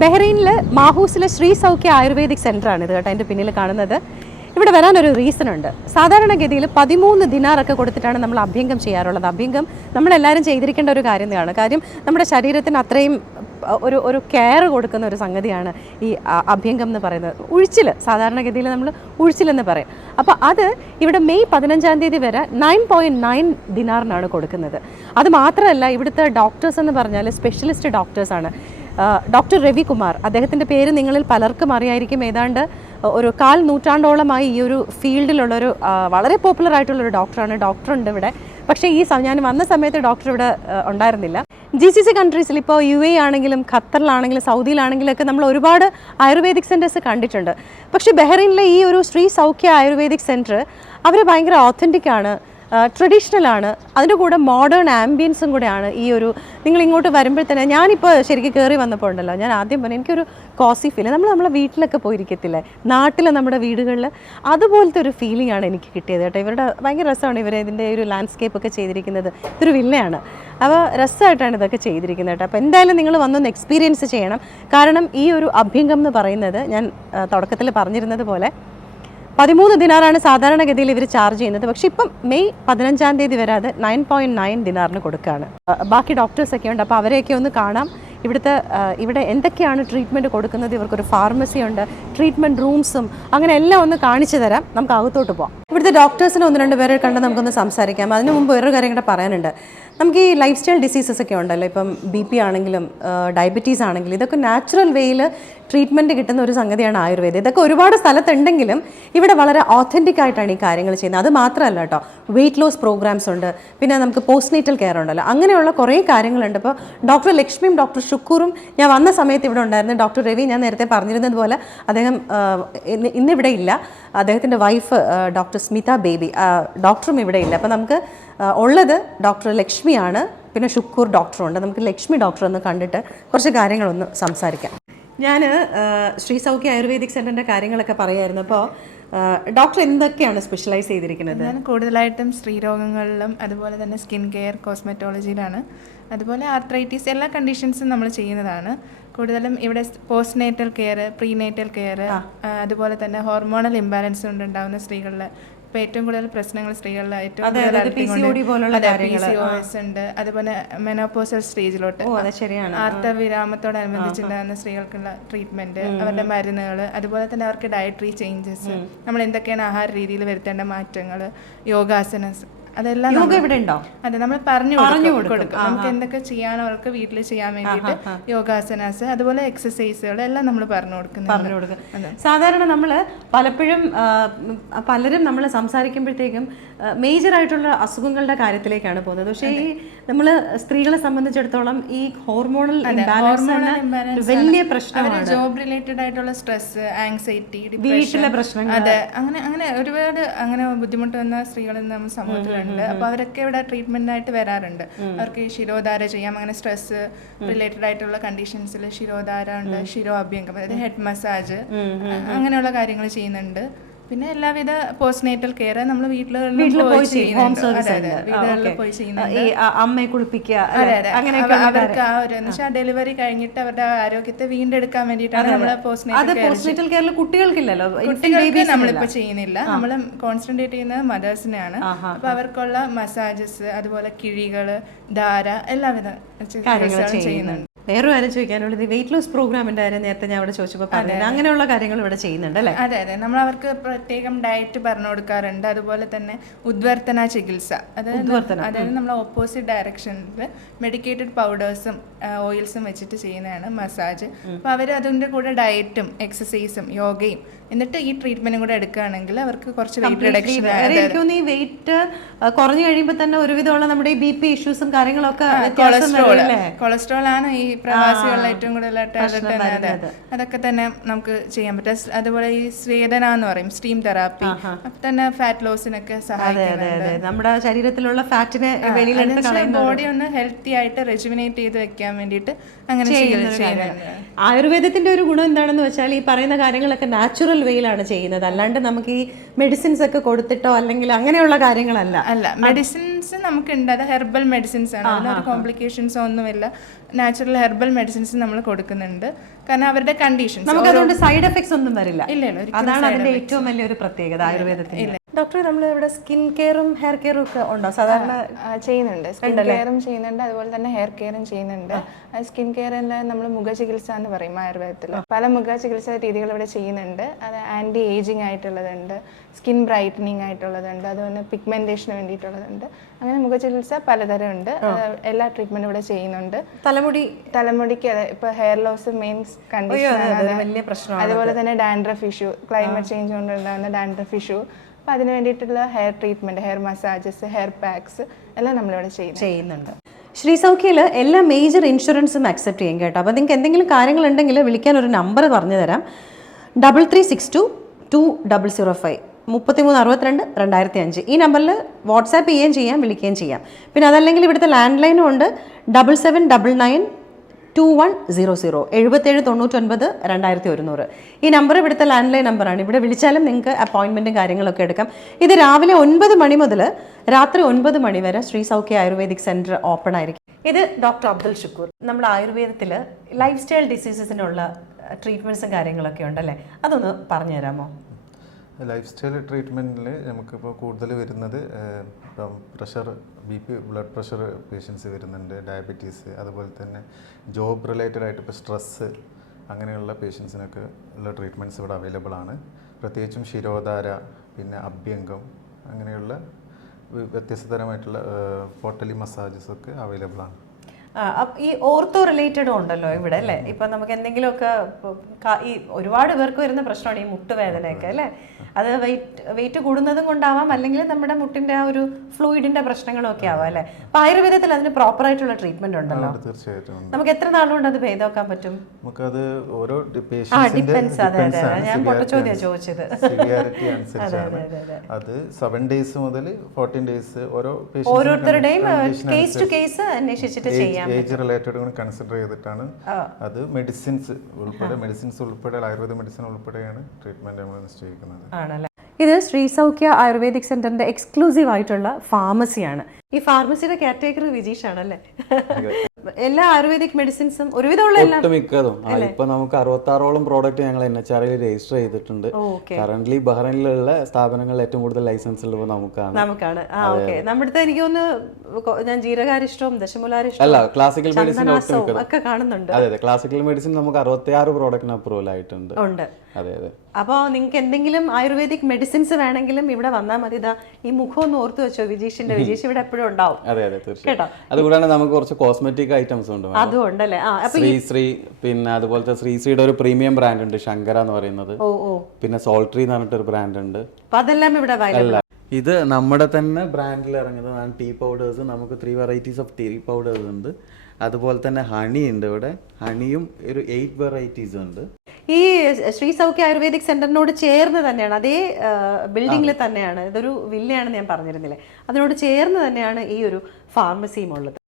ബഹ്റൈനിൽ മാഹൂസിലെ Shri സൗഖ്യ ayurvedic സെന്ററാണ് ഇത് കേട്ടോ എന്റെ പിന്നിൽ കാണുന്നത്. ഇവിടെ വരാനൊരു റീസൺ ഉണ്ട്. സാധാരണഗതിയിൽ പതിമൂന്ന് ദിനാറൊക്കെ കൊടുത്തിട്ടാണ് നമ്മൾ അഭ്യംഗം ചെയ്യാറുള്ളത്. അഭ്യംഗം നമ്മളെല്ലാവരും ചെയ്തിരിക്കേണ്ട ഒരു കാര്യം തന്നെയാണ് കാര്യം നമ്മുടെ ശരീരത്തിന് അത്രയും ഒരു ഒരു കെയർ കൊടുക്കുന്ന ഒരു സംഗതിയാണ് ഈ അഭ്യംഗം എന്ന് പറയുന്നത്. ഉഴിച്ചിൽ സാധാരണഗതിയിൽ നമ്മൾ ഉഴിച്ചിലെന്ന് പറയും. അപ്പോൾ അത് ഇവിടെ മെയ് പതിനഞ്ചാം തീയതി വരെ നയൻ പോയിന്റ് നയൻ ദിനാറിനാണ് കൊടുക്കുന്നത്. അത് മാത്രമല്ല ഇവിടുത്തെ ഡോക്ടേഴ്സ് എന്ന് പറഞ്ഞാൽ സ്പെഷ്യലിസ്റ്റ് ഡോക്ടേഴ്സാണ് ഡോക്ടർ രവികുമാർ അദ്ദേഹത്തിന്റെ പേര് നിങ്ങളിൽ പലർക്കും അറിയായിരിക്കും. ഏതാണ്ട് ഒരു കാൽ നൂറ്റാണ്ടോളമായി ഈ ഒരു ഫീൽഡിലുള്ളൊരു വളരെ പോപ്പുലർ ആയിട്ടുള്ളൊരു ഡോക്ടറാണ്. ഡോക്ടറുണ്ട് ഇവിടെ. പക്ഷേ ഈ ഞാൻ വന്ന സമയത്ത് ഡോക്ടർ ഇവിടെ ഉണ്ടായിരുന്നില്ല. ജി സി സി കൺട്രീസിൽ ഇപ്പോൾ യു എ ആണെങ്കിലും ഖത്തറിലാണെങ്കിലും സൗദിയിലാണെങ്കിലും ഒക്കെ നമ്മൾ ഒരുപാട് ആയുർവേദിക് സെന്റേഴ്സ് കണ്ടിട്ടുണ്ട്. പക്ഷേ ബഹ്റൈനിലെ ഈ ഒരു ശ്രീ സൗഖ്യ ആയുർവേദിക് സെന്റർ അവർ ഭയങ്കര ഓത്തന്റിക് ആണ്. ട്രഡീഷണൽ ആണ്. അതിന്റെ കൂടെ മോഡേൺ ആംബിയൻസും കൂടെയാണ് ഈ ഒരു നിങ്ങൾ ഇങ്ങോട്ട് വരുമ്പോഴത്തേനെ ഞാനിപ്പോൾ ശരിക്കും കയറി വന്നപ്പോൾ ഉണ്ടല്ലോ ഞാൻ ആദ്യം പറഞ്ഞു എനിക്കൊരു കോസി ഫീൽ നമ്മൾ നമ്മളെ വീട്ടിലൊക്കെ പോയിരിക്കത്തില്ലേ നാട്ടിലെ നമ്മുടെ വീടുകളിൽ അതുപോലത്തെ ഒരു ഫീലിംഗ് ആണ് എനിക്ക് കിട്ടിയത് കേട്ടോ. ഇവരുടെ ഭയങ്കര രസമാണ് ഇവർ ഇതിന്റെ ഒരു ലാൻഡ്സ്കേപ്പ് ഒക്കെ ചെയ്തിരിക്കുന്നത്. ഇതൊരു വില്ലയാണ് അപ്പോൾ രസമായിട്ടാണ് ഇതൊക്കെ ചെയ്തിരിക്കുന്നത് കേട്ടോ. അപ്പോൾ എന്തായാലും നിങ്ങൾ വന്നൊന്ന് എക്സ്പീരിയൻസ് ചെയ്യണം. കാരണം ഈ ഒരു അഭ്യംഗം എന്ന് പറയുന്നത് ഞാൻ തുടക്കത്തിൽ പറഞ്ഞിരുന്നത് പോലെ പതിമൂന്ന് ദിനാറാണ് സാധാരണഗതിയിൽ ഇവർ ചാർജ് ചെയ്യുന്നത്. പക്ഷെ ഇപ്പം മെയ് പതിനഞ്ചാം തീയതി വരെ അത് നയൻ പോയിന്റ് നയൻ ദിനാറിന് കൊടുക്കുകയാണ്. ബാക്കി ഡോക്ടേഴ്സ് ഒക്കെ ഉണ്ട്. അപ്പോൾ അവരെയൊക്കെ ഒന്ന് കാണാം. ഇവിടുത്തെ ഇവിടെ എന്തൊക്കെയാണ് ട്രീറ്റ്മെന്റ് കൊടുക്കുന്നത്? ഇവർക്കൊരു ഫാർമസി ഉണ്ട്. ട്രീറ്റ്മെന്റ് റൂംസും അങ്ങനെ എല്ലാം ഒന്ന് കാണിച്ചു തരാം. നമുക്ക് അകത്തോട്ട് പോകാം ഇവിടുത്തെ ഡോക്ടേഴ്സിനെ ഒന്ന് രണ്ട് പേരെ കണ്ട് നമുക്കൊന്ന് സംസാരിക്കാം. അതിന് മുമ്പ് വേറൊരു കാര്യം കൂടെ പറയാനുണ്ട്. നമുക്ക് ഈ ലൈഫ് സ്റ്റൈൽ ഡിസീസസ് ഒക്കെ ഉണ്ടല്ലോ. ഇപ്പം ബി പി ആണെങ്കിലും ഡയബറ്റീസ് ആണെങ്കിലും ഇതൊക്കെ നാച്ചുറൽ വേയിൽ ട്രീറ്റ്മെന്റ് കിട്ടുന്ന ഒരു സംഗതിയാണ് ആയുർവേദം. ഇതൊക്കെ ഒരുപാട് സ്ഥലത്തുണ്ടെങ്കിലും ഇവിടെ വളരെ ഓത്തന്റിക് ആയിട്ടാണ് ഈ കാര്യങ്ങൾ ചെയ്യുന്നത്. അത് മാത്രമല്ല കേട്ടോ വെയിറ്റ് ലോസ് പ്രോഗ്രാംസ് ഉണ്ട്. പിന്നെ നമുക്ക് പോസ്റ്റ്നേറ്റൽ കെയർ ഉണ്ടല്ലോ. അങ്ങനെയുള്ള കുറേ കാര്യങ്ങളുണ്ട്. ഇപ്പോൾ ഡോക്ടർ ലക്ഷ്മിയും ഡോക്ടർ ഷുക്കൂറും ഞാൻ വന്ന സമയത്ത് ഇവിടെ ഉണ്ടായിരുന്നു ഡോക്ടർ രവി ഞാൻ നേരത്തെ പറഞ്ഞിരുന്നത് പോലെ അദ്ദേഹം ഇന്നിവിടെ ഇല്ല. അദ്ദേഹത്തിന്റെ വൈഫ് ഡോക്ടർ സ്മിത ബേബി. ഡോക്ടറും ഇവിടെ ഇല്ല അപ്പോൾ നമുക്ക് ഉള്ളത് ഡോക്ടർ ലക്ഷ്മിയാണ്. പിന്നെ ഷുക്കൂർ ഡോക്ടറും ഉണ്ട് നമുക്ക് ലക്ഷ്മി ഡോക്ടർ ഒന്ന് കണ്ടിട്ട് കുറച്ച് കാര്യങ്ങളൊന്ന് സംസാരിക്കാം. ഞാൻ ശ്രീ സൗഖ്യ ആയുർവേദിക് സെന്ററിന്റെ കാര്യങ്ങളൊക്കെ പറയായിരുന്നു. അപ്പോൾ ഡോക്ടർ എന്തൊക്കെയാണ് സ്പെഷ്യലൈസ് ചെയ്തിരിക്കുന്നത്? ഞാൻ കൂടുതലായിട്ടും സ്ത്രീരോഗങ്ങളിലും അതുപോലെ തന്നെ സ്കിൻ കെയർ കോസ്മെറ്റോളജിയിലാണ്. അതുപോലെ ആർത്രൈറ്റീസ് എല്ലാ കണ്ടീഷൻസും നമ്മൾ ചെയ്യുന്നതാണ്. കൂടുതലും ഇവിടെ postnatal care prenatal care അതുപോലെ തന്നെ ഹോർമോണൽ ഇംബാലൻസ് ഉണ്ടാവുന്ന സ്ത്രീകളിൽ ഇപ്പൊ ഏറ്റവും കൂടുതൽ പ്രശ്നങ്ങൾ സ്ത്രീകളിൽ ഏറ്റവും ഉണ്ട്. അതുപോലെ മെനോപോസൽ സ്റ്റേജിലോട്ട് ആർത്തവിരാമത്തോടനുബന്ധിച്ചുണ്ടാകുന്ന സ്ത്രീകൾക്കുള്ള ട്രീറ്റ്മെന്റ് അവരുടെ മരുന്നുകൾ അതുപോലെ തന്നെ അവർക്ക് ഡയറ്ററി ചേഞ്ചസ് നമ്മൾ എന്തൊക്കെയാണ് ആഹാര രീതിയിൽ വരുത്തേണ്ട മാറ്റങ്ങൾ യോഗാസനസ് അതെല്ലാം യോഗ ഇവിടെ ഉണ്ടോ അതെ നമ്മൾ പറഞ്ഞു പറഞ്ഞു കൊടുക്കും. നമുക്ക് എന്തൊക്കെ ചെയ്യാൻ അവർക്ക് വീട്ടിൽ ചെയ്യാൻ വേണ്ടിയിട്ട് യോഗാസനാസ് അതുപോലെ എക്സസൈസുകൾ എല്ലാം നമ്മൾ പറഞ്ഞു കൊടുക്കുന്നു പറഞ്ഞു കൊടുക്കും. സാധാരണ നമ്മൾ പലപ്പോഴും പലരും നമ്മൾ സംസാരിക്കുമ്പോഴത്തേക്കും മേജർ ആയിട്ടുള്ള അസുഖങ്ങളുടെ കാര്യത്തിലേക്കാണ് പോകുന്നത്. പക്ഷേ ഈ നമ്മൾ സ്ത്രീകളെ സംബന്ധിച്ചിടത്തോളം ഈ ഹോർമോണൽ ഇംബാലൻസ് വലിയ പ്രശ്നമാണ്. ജോബ് റിലേറ്റഡ് ആയിട്ടുള്ള സ്ട്രെസ് ആങ്സൈറ്റി വീട്ടിലെ പ്രശ്നങ്ങൾ. അതെ അങ്ങനെ അങ്ങനെ ഒരുപാട് അങ്ങനെ ബുദ്ധിമുട്ട് വന്ന സ്ത്രീകൾ നമ്മൾ സമൂഹത്തിലുണ്ട്. അപ്പൊ അവരൊക്കെ ഇവിടെ ട്രീറ്റ്മെന്റ് ആയിട്ട് വരാറുണ്ട്. അവർക്ക് ഈ ശിരോധാര ചെയ്യാം അങ്ങനെ സ്ട്രെസ് റിലേറ്റഡ് ആയിട്ടുള്ള കണ്ടീഷൻസിൽ ശിരോധാര ഉണ്ട് ശിരോ അഭ്യംഗം അതായത് ഹെഡ് മസാജ് അങ്ങനെയുള്ള കാര്യങ്ങൾ ചെയ്യുന്നുണ്ട്. പിന്നെ എല്ലാവിധ പോസ്റ്റ്നേറ്റൽ കെയർ നമ്മൾ വീട്ടിൽ പോയി ഹോം സർവീസ്. പോയി ഈ അമ്മയെ കുളിപ്പിക്കുക അവർക്ക് ആ ഒരു എന്നുവെച്ചാൽ ഡെലിവറി കഴിഞ്ഞിട്ട് അവരുടെ ആരോഗ്യത്തെ വീണ്ടെടുക്കാൻ വേണ്ടിയിട്ടാണ് നമ്മൾ പോസ്റ്റ്നേറ്റൽ കെയറിൽ കുട്ടികൾക്കില്ലല്ലോ? കുട്ടികൾക്ക് നമ്മളിപ്പോ ചെയ്യുന്നില്ല. നമ്മൾ കോൺസെൻട്രേറ്റ് ചെയ്യുന്നത് മദേഴ്സിനെയാണ് അപ്പൊ അവർക്കുള്ള മസാജസ് അതുപോലെ കിഴികൾ ധാര എല്ലാവിധ ചെയ്യുന്നുണ്ട്. വേറൊരു കാര്യം ചോദിക്കാനുള്ളത് വെയിറ്റ് ലോസ് പ്രോഗ്രാമിന്റെ കാര്യം നേരത്തെ ഞാൻ അവിടെ ചോദിച്ചപ്പോൾ പറഞ്ഞത് അങ്ങനെയുള്ള കാര്യങ്ങൾ ഇവിടെ ചെയ്യുന്നുണ്ട് അല്ലേ? അതെ അതെ. നമ്മൾ അവർക്ക് പ്രത്യേകം ഡയറ്റ് പറഞ്ഞു കൊടുക്കാറുണ്ട്. അതുപോലെ തന്നെ ഉദ്വർത്തന ചികിത്സ. അതായത് അതായത് നമ്മൾ ഓപ്പോസിറ്റ് ഡയറക്ഷനിൽ മെഡിക്കേറ്റഡ് പൗഡേഴ്സും ഓയിൽസും വെച്ചിട്ട് ചെയ്യുന്നതാണ് മസാജ് അപ്പോൾ അവർ അതിന്റെ കൂടെ ഡയറ്റും എക്സസൈസും യോഗയും എന്നിട്ട് ഈ ട്രീറ്റ്മെന്റും കൂടെ എടുക്കുകയാണെങ്കിൽ അവർക്ക് കുറച്ച് വെയിറ്റ് റിഡക്ഷൻ എനിക്ക് തോന്നുന്നു ഈ വെയിറ്റ് കുറഞ്ഞു കഴിയുമ്പോൾ തന്നെ ഒരുവിധമുള്ള നമ്മുടെ ഈ ബി പി ഇഷ്യൂസും കാര്യങ്ങളൊക്കെ കൊളസ്ട്രോൾ? കൊളസ്ട്രോൾ ആണ് ഈ പ്രവാസികളിൽ ഏറ്റവും കൂടുതലായിട്ട് അതൊക്കെ തന്നെ നമുക്ക് ചെയ്യാൻ പറ്റും. അതുപോലെ ഈ സ്വേദന എന്ന് പറയും സ്റ്റീം തെറാപ്പി അപ്പൊ തന്നെ ഫാറ്റ് ലോസിനൊക്കെ സഹായിക്കും നമ്മുടെ ശരീരത്തിലുള്ള ഫാറ്റിനെ ബോഡി ഒന്ന് ഹെൽത്തി ആയിട്ട് റെജുമിനേറ്റ് ചെയ്ത് വെക്കാൻ വേണ്ടിയിട്ട് അങ്ങനെ ആയുർവേദത്തിന്റെ ഒരു ഗുണം എന്താണെന്ന് വെച്ചാൽ ഈ പറയുന്ന കാര്യങ്ങളൊക്കെ നാച്ചുറൽ നാച്ചുറൽ വേയിലാണ് ചെയ്യുന്നത്. അല്ലാണ്ട് നമുക്ക് ഈ മെഡിസിൻസ് ഒക്കെ കൊടുത്തിട്ടോ അല്ലെങ്കിൽ അങ്ങനെയുള്ള കാര്യങ്ങളല്ല. അല്ല മെഡിസിൻസ് നമുക്കുണ്ട്. അത് ഹെർബൽ മെഡിസിൻസ് ആണ്. അതിനൊരു കോംപ്ലിക്കേഷൻസോ ഒന്നുമില്ല. നാച്ചുറൽ ഹെർബൽ മെഡിസിൻസ് നമ്മൾ കൊടുക്കുന്നുണ്ട്. കാരണം അവരുടെ കണ്ടീഷൻ നമുക്ക് അതുകൊണ്ട് സൈഡ് എഫക്ട്സ് ഒന്നും വരില്ല. ഇല്ല അതാണ് അതിന്റെ ഏറ്റവും വലിയൊരു പ്രത്യേകത ആയുർവേദത്തിൽ ഡോക്ടർ നമ്മൾ ഇവിടെ സ്കിൻ കെയറും ഹെയർ കെയറും ഒക്കെ ഉണ്ടോ? സാധാരണ ചെയ്യുന്നുണ്ട്. സ്കിൻ കെയറും ചെയ്യുന്നുണ്ട് അതുപോലെ തന്നെ ഹെയർ കെയറും ചെയ്യുന്നുണ്ട്. സ്കിൻ കെയർ തന്നെ നമ്മൾ മുഖചികിത്സ എന്ന് പറയും ആയുർവേദത്തിൽ പല മുഖചികിത്സാ രീതികൾ ഇവിടെ ചെയ്യുന്നുണ്ട്. അത് ആന്റി ഏജിങ് ആയിട്ടുള്ളതുണ്ട് സ്കിൻ ബ്രൈറ്റനിങ് ആയിട്ടുള്ളതുണ്ട് അതുപോലെ പിഗ്മെന്റേഷന് വേണ്ടിയിട്ടുള്ളതുണ്ട്. അങ്ങനെ മുഖചികിത്സ പലതരം ഉണ്ട്. എല്ലാ ട്രീറ്റ്മെന്റും ഇവിടെ ചെയ്യുന്നുണ്ട്. തലമുടി? തലമുടിക്ക് ഇപ്പൊ ഹെയർ ലോസ് മെയിൻ കണ്ടീഷൻ അതുപോലെ തന്നെ ഡാൻഡ്രഫ് ഇഷ്യൂ ക്ലൈമറ്റ് ചേഞ്ച് കൊണ്ടുണ്ടാകുന്ന ഡാൻഡ്രഫ് ഇഷ്യൂ അപ്പോൾ അതിന് വേണ്ടിയിട്ടുള്ള hair treatment hair massages hair packs എല്ലാം നമ്മളിവിടെ ചെയ്യുന്നു ചെയ്യുന്നുണ്ട്. ശ്രീ സൗഖ്യയിൽ എല്ലാ മേജർ ഇൻഷുറൻസും അക്സെപ്റ്റ് ചെയ്യും കേട്ടോ. അപ്പോൾ നിങ്ങൾക്ക് എന്തെങ്കിലും കാര്യങ്ങളുണ്ടെങ്കിൽ വിളിക്കാൻ ഒരു നമ്പർ പറഞ്ഞു തരാം double three six two two double zero five മുപ്പത്തിമൂന്ന് അറുപത്തിരണ്ട് രണ്ടായിരത്തി അഞ്ച് ഈ നമ്പറിൽ വാട്സാപ്പ് ചെയ്യുകയും ചെയ്യാം വിളിക്കുകയും ചെയ്യാം. പിന്നെ അതല്ലെങ്കിൽ ഇവിടുത്തെ ലാൻഡ് ലൈനും ഉണ്ട്. Double seven double nine two one zero zero എഴുപത്തേഴ് തൊണ്ണൂറ്റൊൻപത് രണ്ടായിരത്തി ഒരുന്നൂറ് ഈ നമ്പർ ഇവിടുത്തെ ലാൻഡ് ലൈൻ നമ്പറാണ് ഇവിടെ വിളിച്ചാലും നിങ്ങൾക്ക് അപ്പോയിൻമെന്റും കാര്യങ്ങളൊക്കെ എടുക്കാം. ഇത് രാവിലെ ഒൻപത് മണി മുതൽ രാത്രി ഒൻപത് മണി വരെ Shri Saukhya ayurvedic centre open ആയിരിക്കും. ഇത് ഡോക്ടർ അബ്ദുൽ ഷുക്കൂർ. നമ്മൾ ആയുർവേദത്തിൽ ലൈഫ് സ്റ്റൈൽ ഡിസീസസിനുള്ള ട്രീറ്റ്മെന്റ്സും കാര്യങ്ങളൊക്കെ ഉണ്ടല്ലേ? അതൊന്ന് പറഞ്ഞു തരാമോ ലൈഫ് സ്റ്റൈൽ ട്രീറ്റ്മെന്റിൽ നമുക്കിപ്പോൾ കൂടുതൽ വരുന്നത് ഇപ്പം pressure B P blood pressure patients വരുന്നുണ്ട് ഡയബറ്റീസ് അതുപോലെ തന്നെ ജോബ് റിലേറ്റഡ് ആയിട്ട് ഇപ്പോൾ സ്ട്രെസ്സ് അങ്ങനെയുള്ള പേഷ്യൻസിനൊക്കെ ഉള്ള ട്രീറ്റ്മെന്റ്സ് ഇവിടെ അവൈലബിൾ ആണ്. പ്രത്യേകിച്ചും ശിരോധാര പിന്നെ അഭ്യംഗം അങ്ങനെയുള്ള വ്യ- വ്യത്യസ്തതരമായിട്ടുള്ള പോട്ടലി മസാജസ് ഒക്കെ അവൈലബിൾ ആണ്. ഈ ഓർത്തോ റിലേറ്റഡും ഉണ്ടല്ലോ ഇവിടെ അല്ലേ? ഇപ്പൊ നമുക്ക് എന്തെങ്കിലുമൊക്കെ ഈ ഒരുപാട് പേർക്ക് വരുന്ന പ്രശ്നമാണ് ഈ മുട്ടുവേദനയൊക്കെ അല്ലേ? അത് വെയിറ്റ് വെയിറ്റ് കൂടുന്നതും കൊണ്ടാവാം അല്ലെങ്കിൽ നമ്മുടെ മുട്ടിന്റെ ആ ഒരു ഫ്ലൂയിഡിന്റെ പ്രശ്നങ്ങളും ഒക്കെ ആവാം അല്ലേ? അപ്പൊ ആയുർവേദത്തിൽ അതിന് പ്രോപ്പർ ആയിട്ടുള്ള ട്രീറ്റ്മെന്റ് ഉണ്ടല്ലോ. തീർച്ചയായിട്ടും നമുക്ക് എത്ര നാളുകൊണ്ട് അത് ഭേദമാക്കാൻ പറ്റും? നമുക്കത് ഓരോ ഡിപ്പെൻസ് അതെ അതെ ഞാൻ പൊട്ടച്ചോദ്യം ചോദിച്ചത്. അത് സെവൻ ഡേയ്സ് മുതൽ ഫോർട്ടീൻ ഡേയ്സ് ഓരോ ഓരോരുത്തരുടെയും കേസ് ടു കേസ് അന്വേഷിച്ചിട്ട് ചെയ്യാം. ഏജ് റിലേറ്റഡ് കൂടി കൺസിഡർ ചെയ്തിട്ടാണ് അത് മെഡിസിൻസ് ഉൾപ്പെടെ മെഡിസിൻസ് ഉൾപ്പെടെ ആയുർവേദ മെഡിസിൻ ഉൾപ്പെടെയാണ് ട്രീറ്റ്മെന്റ് നമ്മൾ നിശ്ചയിക്കുന്നത്. ആണല്ലേ? ഇത് ശ്രീ സൗഖ്യ ആയുർവേദിക് സെന്ററിന്റെ എക്സ്ക്ലൂസീവ് ആയിട്ടുള്ള ഫാർമസിയാണ് ഈ ഫാർമസിയുടെ കാറ്റഗറി വിജീഷ് ആണല്ലേ? എല്ലാ ആയുർവേദിക് മെഡിസിൻസും ഒരുവിധമുള്ള ഒട്ടുമിക്കതും. ഇപ്പൊ നമുക്ക് അറുപത്താറോളം പ്രോഡക്റ്റ് ഞങ്ങൾ എൻ എച്ച് ആറിൽ രജിസ്റ്റർ ചെയ്തിട്ടുണ്ട് കറന്റ് ബഹ്റൈനിലുള്ള സ്ഥാപനങ്ങളിൽ ഏറ്റവും കൂടുതൽ ലൈസൻസ് ഉള്ളത് നമുക്കാണ്. നമുക്കാണ്. നമ്മുടെ എനിക്ക് ഒന്ന് ഞാൻ ജീരകാരിഷ്ടവും ദശമൂലാരിഷ്ടവും അല്ല ക്ലാസിക്കൽ മെഡിസിൻ ഒക്കെ കാണുന്നുണ്ട്. അതെ അതെ. ക്ലാസിക്കൽ മെഡിസിൻ നമുക്ക് അറുപത്തിയാറ് പ്രോഡക്റ്റിന് അപ്രൂവൽ ആയിട്ടുണ്ട്. ഉണ്ട്. അതെ അതെ. അപ്പോൾ നിങ്ങൾക്ക് എന്തെങ്കിലും ആയുർവേദിക് മെഡിസിൻസ് വേണമെങ്കിലും ഇവിടെ വന്നാൽ മതി. ഇതാ ഈ മുഖം ഒന്ന് ഓർത്ത് വെച്ചോ വിജീഷിന്റെ. വിജീഷ് ഇവിടെ എപ്പോഴും ഉണ്ടാവും. അതെ അതെ തീർച്ചയായിട്ടും അതുകൂടാണ് അതുകൂടാതെ നമുക്ക് കുറച്ച് കോസ്മെറ്റിക് ഐറ്റംസ് ഉണ്ട് madam. അതും ഉണ്ടല്ലേ ആ അപ്പൊ ശ്രീ ശ്രീ പിന്നെ അതുപോലത്തെ ശ്രീ ശ്രീയുടെ ഒരു പ്രീമിയം ബ്രാൻഡ് ഉണ്ട് ശങ്കര എന്ന് പറയുന്നത്. പിന്നെ സോൾട്രി എന്ന് പറഞ്ഞിട്ടൊരു ബ്രാൻഡ് ഉണ്ട്. അതെല്ലാം ഇവിടെ ഇത് നമ്മുടെ തന്നെ ബ്രാൻഡിൽ ഇറങ്ങുന്നതാണ് ടീ പൗഡേഴ്സ് നമുക്ക് three varieties of tea powders ഉണ്ട്. അതുപോലെ തന്നെ ഹണി ഉണ്ട് ഇവിടെ. ഹണിയും ഒരു എയ്റ്റ് വെറൈറ്റീസ് ഉണ്ട്. ഈ ശ്രീ സൗഖ്യ ആയുർവേദിക് സെന്ററിനോട് ചേർന്ന് തന്നെയാണ്. അതേ ബിൽഡിംഗിൽ തന്നെയാണ്. ഇതൊരു വില്ലയാണെന്ന് ഞാൻ പറഞ്ഞിരുന്നില്ലേ? അതിനോട് ചേർന്ന് തന്നെയാണ് ഈ ഒരു ഫാർമസിയും ഉള്ളത്.